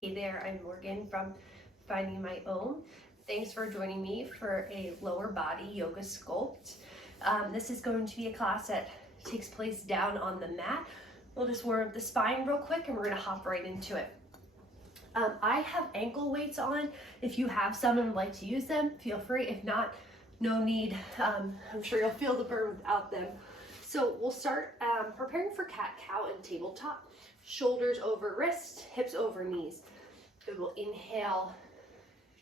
Hey there, I'm Morgan from Finding My Own. Thanks for joining me for a lower body yoga sculpt. This is going to be a class that takes place down on the mat. We'll just warm up the spine real quick and we're gonna hop right into it. I have ankle weights on. If you have some and would like to use them, feel free. If not, no need. I'm sure you'll feel the burn without them. So we'll start preparing for cat-cow and tabletop. Shoulders over wrist, hips over knees. Good, we'll inhale,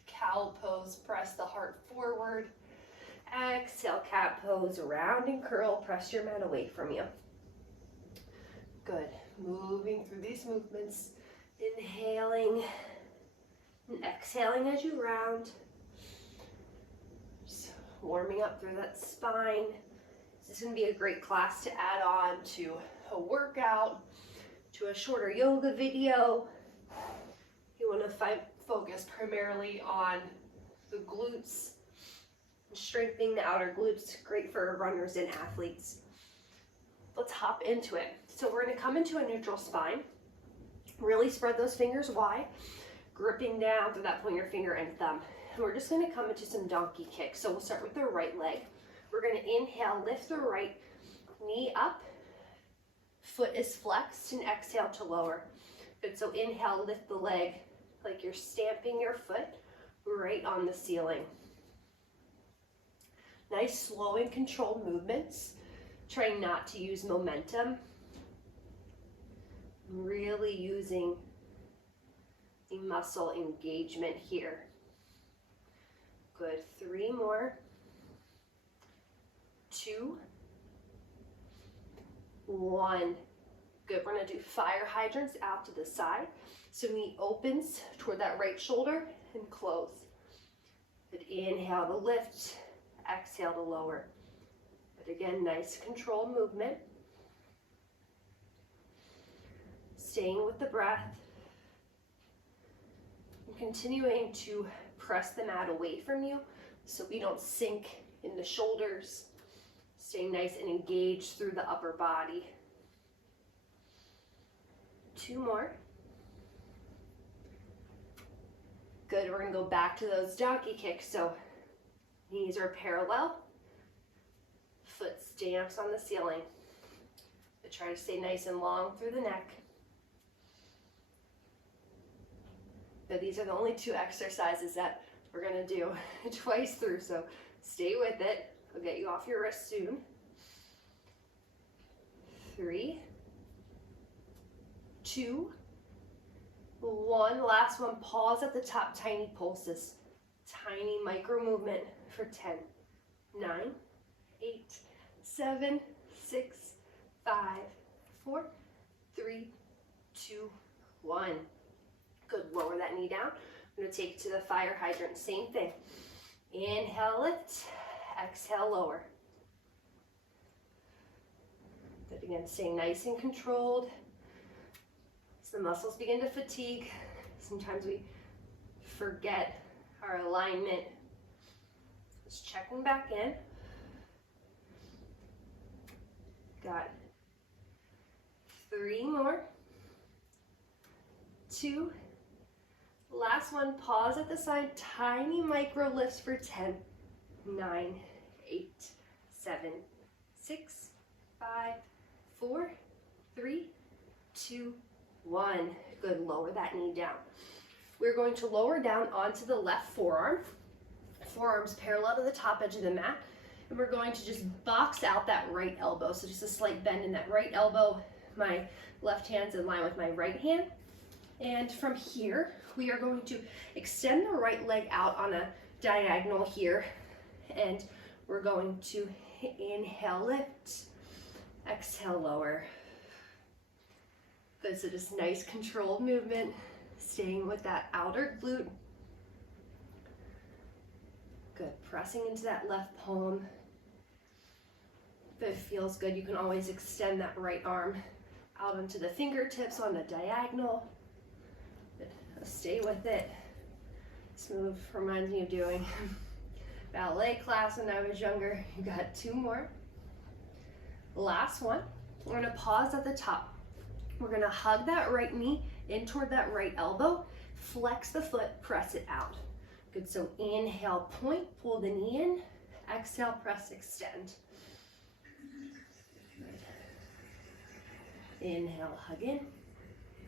cow pose, press the heart forward. Exhale, cat pose, round and curl, press your mat away from you. Good, moving through these movements, inhaling and exhaling as you round. Just warming up through that spine. This is gonna be a great class to add on to a workout, to a shorter yoga video. You want to focus primarily on the glutes, strengthening the outer glutes, great for runners and athletes. Let's hop into it. So we're going to come into a neutral spine, really spread those fingers wide, gripping down through that pointer finger and thumb. And we're just going to come into some donkey kicks. So we'll start with the right leg. We're going to inhale, lift the right knee up, foot is flexed, and exhale to lower. Good, so inhale, lift the leg like you're stamping your foot right on the ceiling. Nice, slow and controlled movements. Trying not to use momentum. Really using the muscle engagement here. Good, 3 more. 2, 1. Good, we're gonna do fire hydrants out to the side. So knee opens toward that right shoulder and close. Good, inhale to lift, exhale to lower. But again, nice controlled movement. Staying with the breath. And continuing to press the mat away from you so we don't sink in the shoulders. Staying nice and engaged through the upper body. 2 more. Good, we're gonna go back to those donkey kicks. So knees are parallel, foot stamps on the ceiling. But try to stay nice and long through the neck. But these are the only 2 exercises that we're gonna do twice through, so stay with it. We'll get you off your wrist soon. 3, 2, 1. Last one, pause at the top, tiny pulses. Tiny micro movement for 10, 9, 8, 7, 6, 5, 4, 3, 2, 1. Good, lower that knee down. I'm gonna take it to the fire hydrant, same thing. Inhale, lift, exhale, lower. Good, again, staying nice and controlled. As the muscles begin to fatigue, sometimes we forget our alignment. Just checking back in. Got 3 more. 2. Last one, pause at the side, tiny micro lifts for 10, 9, 8, 7, 6, 5, 4, 3, 2, 1. Good, lower that knee down. We're going to lower down onto the left forearm. Forearms parallel to the top edge of the mat. And we're going to just box out that right elbow. So just a slight bend in that right elbow. My left hand's in line with my right hand. And from here, we are going to extend the right leg out on a diagonal here. And we're going to inhale, lift, exhale, lower. Good, so just nice controlled movement, staying with that outer glute. Good, pressing into that left palm. If it feels good, you can always extend that right arm out onto the fingertips on the diagonal. Good. Stay with it. This move reminds me of doing ballet class when I was younger. You got 2 more. Last one. We're gonna pause at the top. We're gonna hug that right knee in toward that right elbow, Flex the foot, press it out. Good, so inhale, point, pull the knee in. Exhale, press, extend. Good. Inhale, hug in.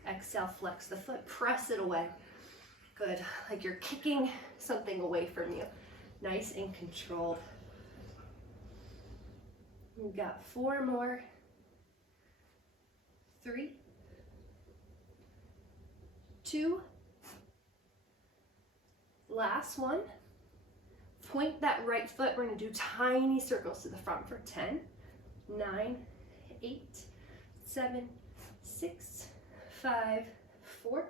Exhale, flex the foot, press it away. Good, like you're kicking something away from you. Nice and controlled. We've got 4 more. 3, 2, last one. Point that right foot. We're going to do tiny circles to the front for 10, 9, 8, 7, 6, 5, 4,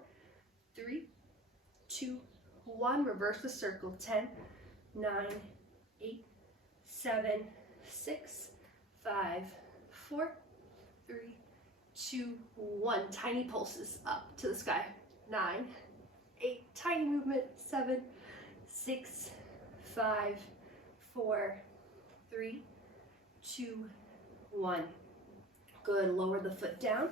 3, 2, 1. Reverse the circle. 10, 9, 8, 7, 6, 5, 4, 3, 2, 1. Tiny pulses up to the sky. 9, 8. Tiny movement. 7, 6, 5, 4, 3, 2, 1. Good. Lower the foot down.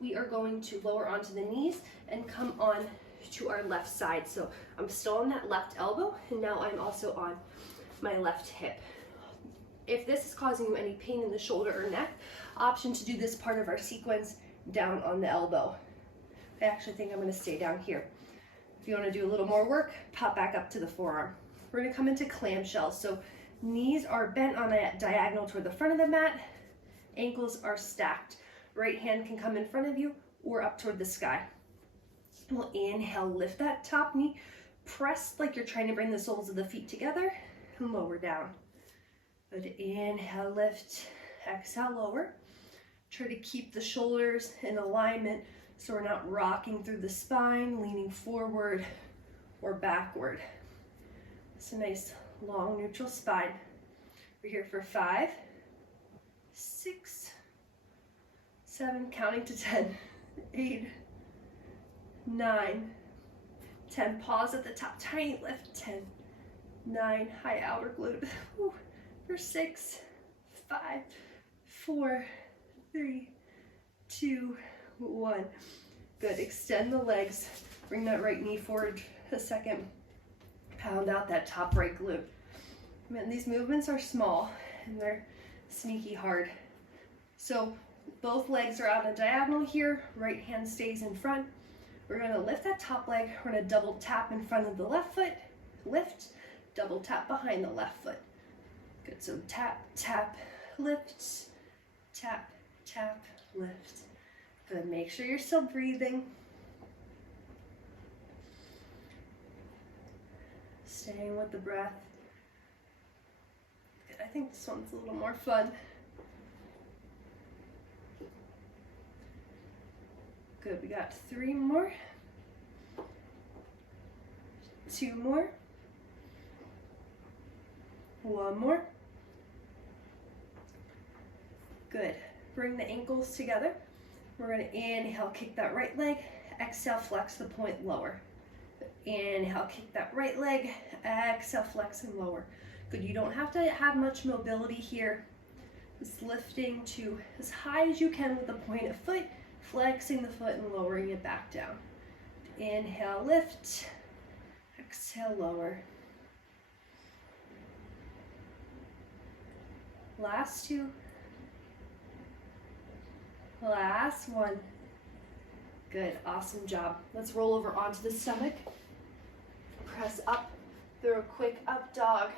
We are going to lower onto the knees and come on to our left side. So I'm still on that left elbow, and now I'm also on my left hip. If this is causing you any pain in the shoulder or neck, option to do this part of our sequence down on the elbow. I actually think I'm going to stay down here. If you want to do a little more work, pop back up to the forearm. We're going to come into clamshells. So knees are bent on a diagonal toward the front of the mat. Ankles are stacked. Right hand can come in front of you or up toward the sky. We'll inhale, lift that top knee. Press like you're trying to bring the soles of the feet together and lower down. Good. Inhale, lift. Exhale, lower. Try to keep the shoulders in alignment so we're not rocking through the spine, leaning forward or backward. It's a nice long neutral spine. We're here for 5, 6, 7, counting to 10, 8, 9, 10. Pause at the top, tiny lift. 10, 9, high outer glute. Woo. For 6, 5, 4, 3, 2, 1. Good. Extend the legs. Bring that right knee forward a second. Pound out that top right glute. Man, these movements are small and they're sneaky hard. So both legs are out on a diagonal here. Right hand stays in front. We're going to lift that top leg. We're going to double tap in front of the left foot. Lift. Double tap behind the left foot. Good. So tap, tap, lift. Tap, tap, lift. Good. Make sure you're still breathing. Staying with the breath. Good. I think this one's a little more fun. Good. We got 3 more. 2 more. 1 more. Good. Bring the ankles together. We're going to inhale, kick that right leg. Exhale, flex the point, lower. Inhale, kick that right leg. Exhale, flex and lower. Good. You don't have to have much mobility here. Just lifting to as high as you can with the point of foot, flexing the foot and lowering it back down. Inhale, lift. Exhale, lower. Last 2. Last 1. Good, awesome job. Let's roll over onto the stomach. Press up through a quick up dog.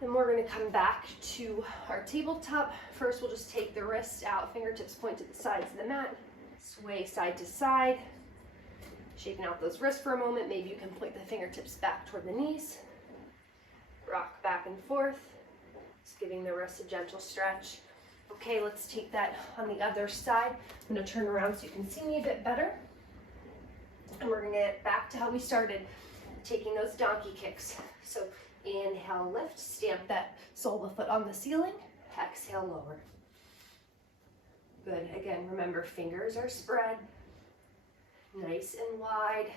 Then we're going to come back to our tabletop. First, we'll just take the wrists out, fingertips point to the sides of the mat. Sway side to side. Shaking out those wrists for a moment. Maybe you can point the fingertips back toward the knees. Rock back and forth. Just giving the wrists a gentle stretch. Okay, let's take that on the other side. I'm going to turn around so you can see me a bit better. And we're going to get back to how we started, taking those donkey kicks. So inhale, lift, stamp that sole of the foot on the ceiling. Exhale, lower. Good. Again, remember, fingers are spread, nice and wide.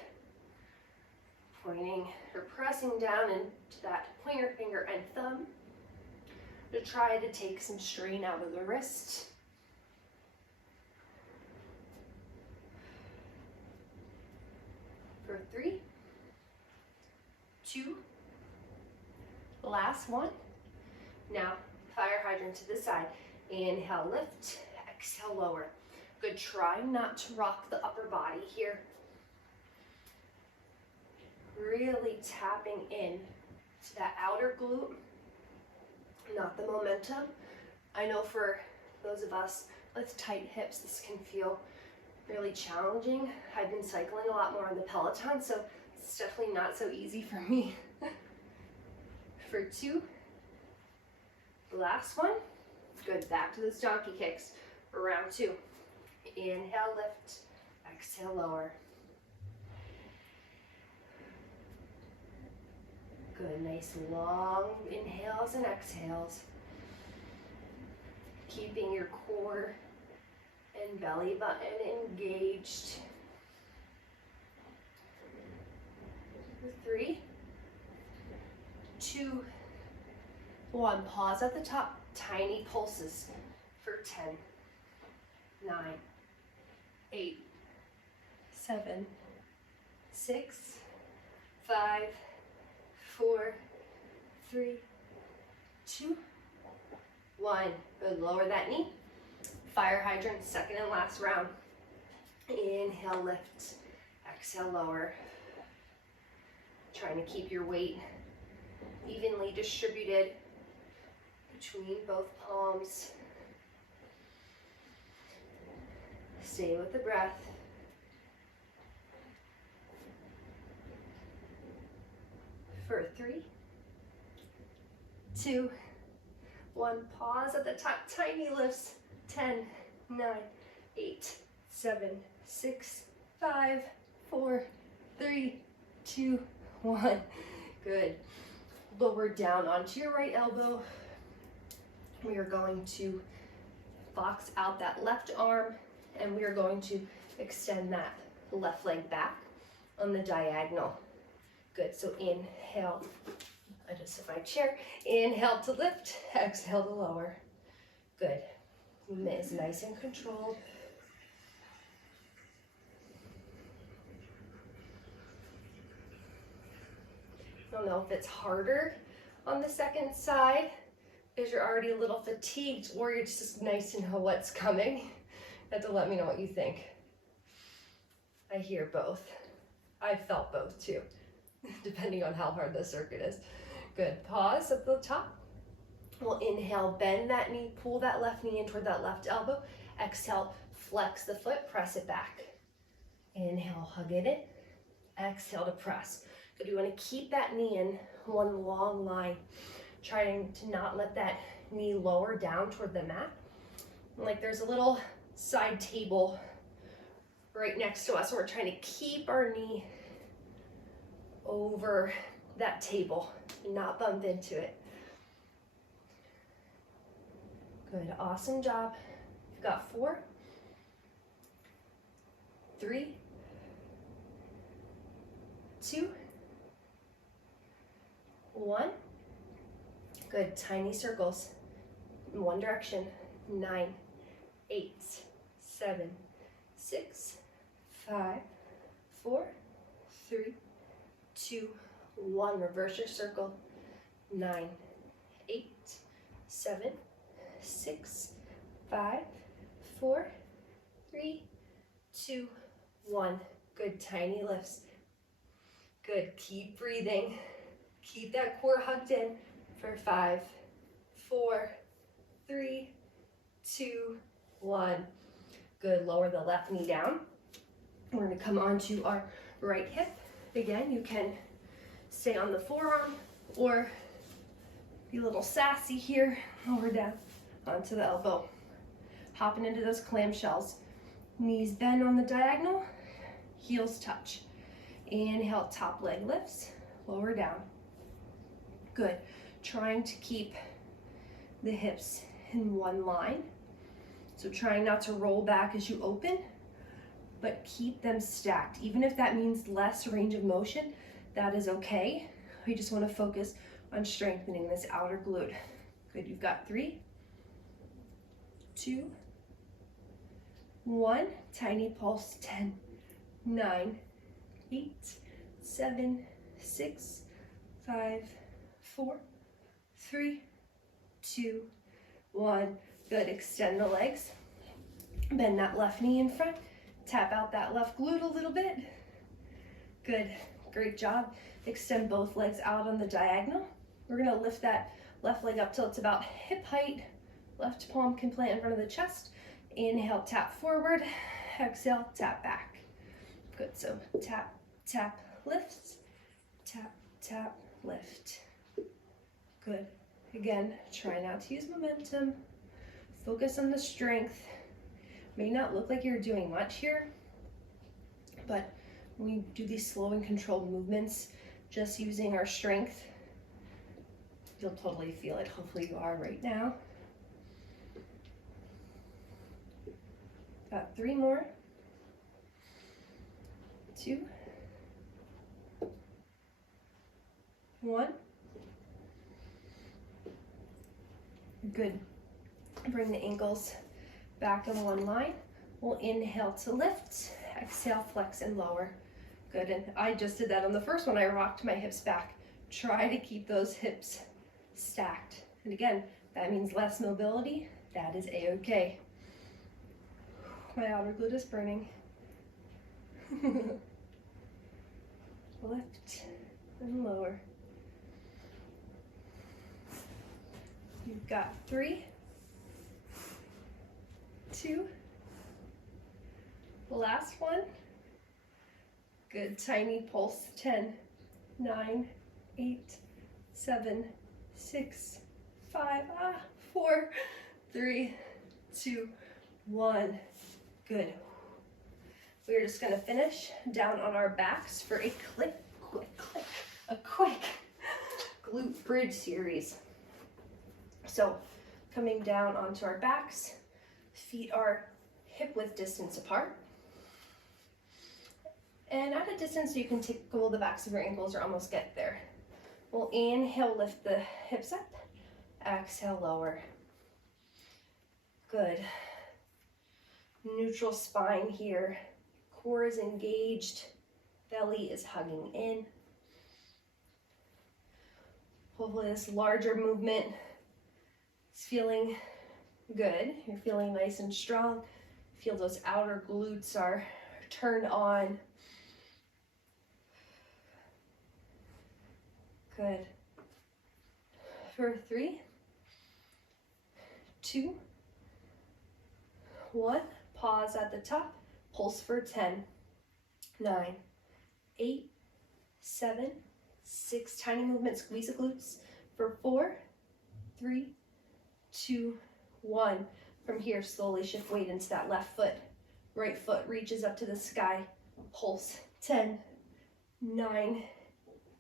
Pointing or pressing down into that pointer finger and thumb to try to take some strain out of the wrist. For 3, 2, last one. Now, fire hydrant to the side. Inhale, lift, exhale, lower. Good, try not to rock the upper body here. Really tapping in to that outer glute, not the momentum. I know for those of us with tight hips, this can feel really challenging. I've been cycling a lot more on the Peloton, so it's definitely not so easy for me. For 2, last one. Good, back to those donkey kicks for round 2. Inhale, lift, exhale, lower. Good, nice long inhales and exhales. Keeping your core and belly button engaged. 3, 2, 1. Pause at the top. Tiny pulses for 10, 9, 8, 7, 6, 5, 4, 3, 2, 1. Good, lower that knee. Fire hydrant, second and last round. Inhale, lift. Exhale, lower. Trying to keep your weight evenly distributed between both palms. Stay with the breath. For 3, 2, 1. Pause at the top, tiny lifts. 10, 9, 8, 7, 6, 5, 4, 3, 2, 1. Good. Lower down onto your right elbow. We are going to box out that left arm, and we are going to extend that left leg back on the diagonal. Good, so inhale, adjust my chair. Inhale to lift, exhale to lower. Good, movement is nice and controlled. I don't know if it's harder on the second side because you're already a little fatigued, or you're just nice to know what's coming. You have to let me know what you think. I hear both. I've felt both too, depending on how hard the circuit is. Good, pause at the top. We'll inhale, bend that knee, pull that left knee in toward that left elbow. Exhale, flex the foot, press it back. Inhale, hug it in. Exhale to press. Good, you want to keep that knee in one long line, trying to not let that knee lower down toward the mat. Like there's a little side table right next to us, and we're trying to keep our knee over that table and not bump into it. Good, awesome job. You've got 4, 3, 2, 1. Good, tiny circles in one direction. 9, 8, 7, 6, 5, 4, 3, 2, 1. Reverse your circle. 9, 8, 7, 6, 5, 4, 3, 2, 1. Good, tiny lifts. Good, keep breathing. Keep that core hugged in for 5, 4, 3, 2, 1. Good, lower the left knee down. We're gonna come onto our right hip. Again, you can stay on the forearm or be a little sassy here, lower down onto the elbow. Hopping into those clamshells. Knees bend on the diagonal, heels touch. Inhale, top leg lifts, lower down. Good, trying to keep the hips in one line. So trying not to roll back as you open, but keep them stacked. Even if that means less range of motion, that is okay. We just want to focus on strengthening this outer glute. Good, you've got 3, 2, 1. Tiny pulse. 10, 9, 8, 7, 6, 5, 4, 3, 2, 1. Good. Extend the legs. Bend that left knee in front. Tap out that left glute a little bit. Good. Great job. Extend both legs out on the diagonal. We're going to lift that left leg up till it's about hip height. Left palm can plant in front of the chest. Inhale, tap forward. Exhale, tap back. Good. So tap, tap, lift. Tap, tap, lift. Good. Again, try not to use momentum. Focus on the strength. May not look like you're doing much here, but when we do these slow and controlled movements, just using our strength, you'll totally feel it. Hopefully you are right now. Got 3 more. 2, 1. Good. Bring the ankles back in one line. We'll inhale to lift, exhale, flex and lower. Good, and I just did that on the first one. I rocked my hips back. Try to keep those hips stacked. And again, that means less mobility. That is a-okay. My outer glute is burning. Lift and lower. You've got 3, 2, last one. Good, tiny pulse. 10, 9, 8, 7, 6, 5, 4, 3, 2, 1. Good. We're just gonna finish down on our backs for a quick glute bridge series. So coming down onto our backs, feet are hip width distance apart. And at a distance you can tickle the backs of your ankles or almost get there. We'll inhale, lift the hips up. Exhale, lower. Good. Neutral spine here. Core is engaged. Belly is hugging in. Hopefully this larger movement is feeling good. You're feeling nice and strong. Feel those outer glutes are turned on. Good. For 3, 2, 1. Pause at the top. Pulse for 10, 9, 8, 7, 6. Tiny movement. Squeeze the glutes for 4, 3, 2, 1. From here, slowly shift weight into that left foot. Right foot reaches up to the sky. Pulse. 10, 9,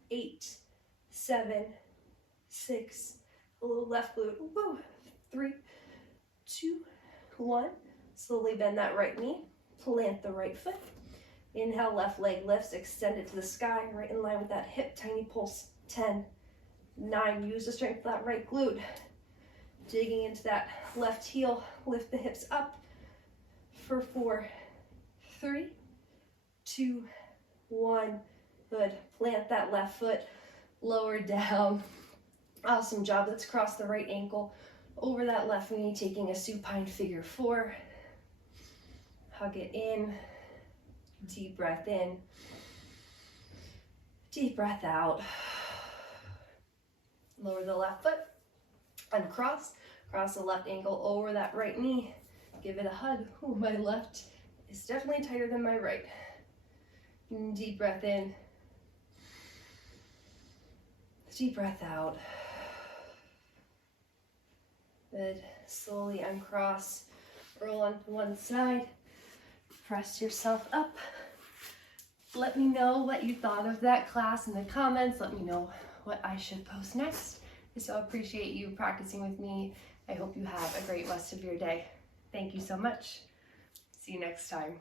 8, 7, 6. A little left glute. Woo. 3, 2, 1. Slowly bend that right knee. Plant the right foot. Inhale, left leg lifts. Extend it to the sky. Right in line with that hip. Tiny pulse. 10, 9. Use the strength of that right glute. Digging into that left heel. Lift the hips up for 4, 3, 2, 1. Good. Plant that left foot. Lower down. Awesome job. Let's cross the right ankle over that left knee, taking a supine figure 4. Hug it in. Deep breath in. Deep breath out. Lower the left foot. Uncross. Cross the left ankle over that right knee. Give it a hug. Ooh, my left is definitely tighter than my right. Deep breath in. Deep breath out. Good. Slowly uncross. Roll onto one side. Press yourself up. Let me know what you thought of that class in the comments. Let me know what I should post next. I so appreciate you practicing with me. I hope you have a great rest of your day. Thank you so much. See you next time.